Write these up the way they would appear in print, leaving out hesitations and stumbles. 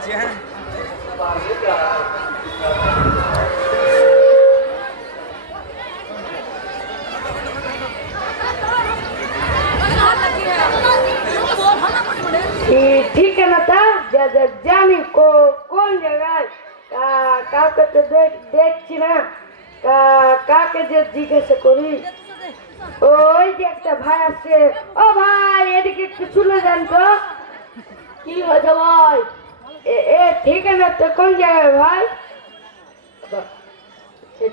দিচ্ছি। হ্যাঁ ঠিকানাটা জানি কোন জায়গায় কাউকে তো দেখছি না, কাকে যে জিজ্ঞাসা করি। ওই যে একটা ভাই আসছে, ও ভাই এদিকে একটু শুনে যান তো। কি হয়েছে ভাই? এ ঠিকানাটা কোন জায়গায় ভাই?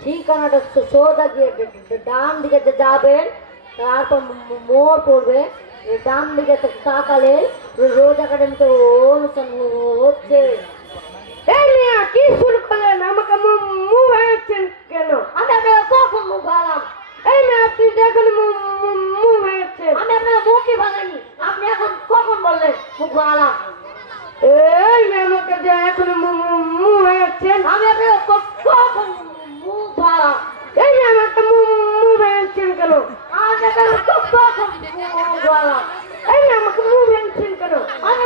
ঠিকানাটা সোজা গিয়ে ডান দিকে যাবেন, তারপর মোড় পড়বে, ডান দিকে তাকালে রোজ একাডেমিতে অনুষ্ঠান হচ্ছে। এই মিয়া কি শুরু করলেন? আমাকে মুখ ভাঙাচ্ছেন কেন? আমি আপনাকে কখন মুখ ভাঙালাম? এই না আপনি দেখুন মুখ ভাঙাচ্ছেন। আমি আপনাকে মুখই ভাঙানি, আপনি এখন কখন বললেন মুখ ভাঙালাম? এই না আমাকে যে এখন মুখ ভাঙাচ্ছেন। আমি আপনাকে কখন মুখ ভাঙালাম? এই না আমাকে মুখ ভাঙাচ্ছেন কেন? আমি আপনাকে কখন মুখ ভাঙালাম? এই না আমাকে মুখ ভাঙাচ্ছেন কেন? আমি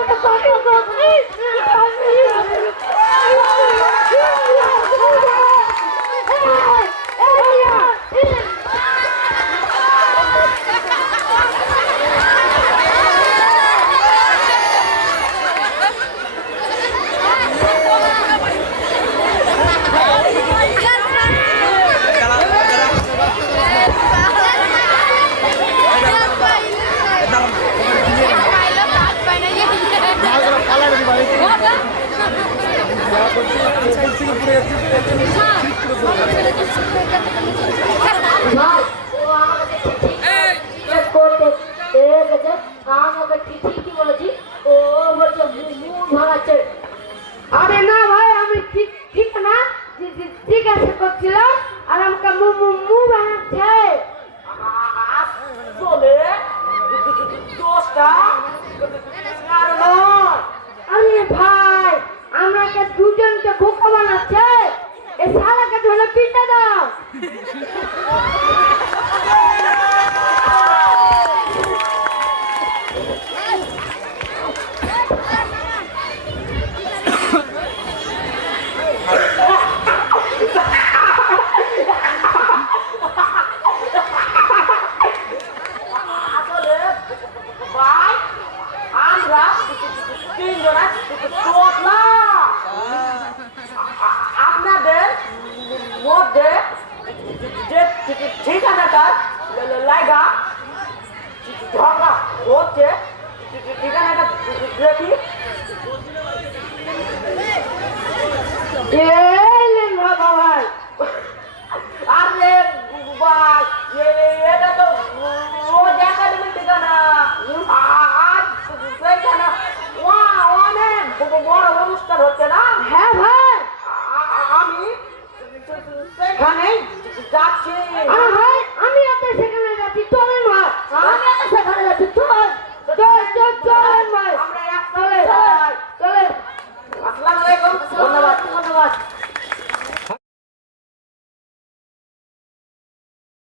ঠিকই বলেছি, ও বলছে মুখ ভাঙাচ্ছে। আরে না ভাই আমি ঠিক না জিজ্ঞাসা করছিলাম আর আমাকে মুখ ভাঙাচ্ছে। আসলে দোষটা আরে ভাই আমাকে দুজনকে বোকা বানাচ্ছে, এই শালাকে ধরে পিটা দাও। আপনাদের মধ্যে যে ঠিকানাটা লাইগা ঝগড়া হচ্ছে, ঠিকানাটা দেখি। ভাই আরে ভাই এটা তো রোজ একাডেমি ঠিকানা, আজ সেইখানে অনেক বড় অনুষ্ঠান হচ্ছে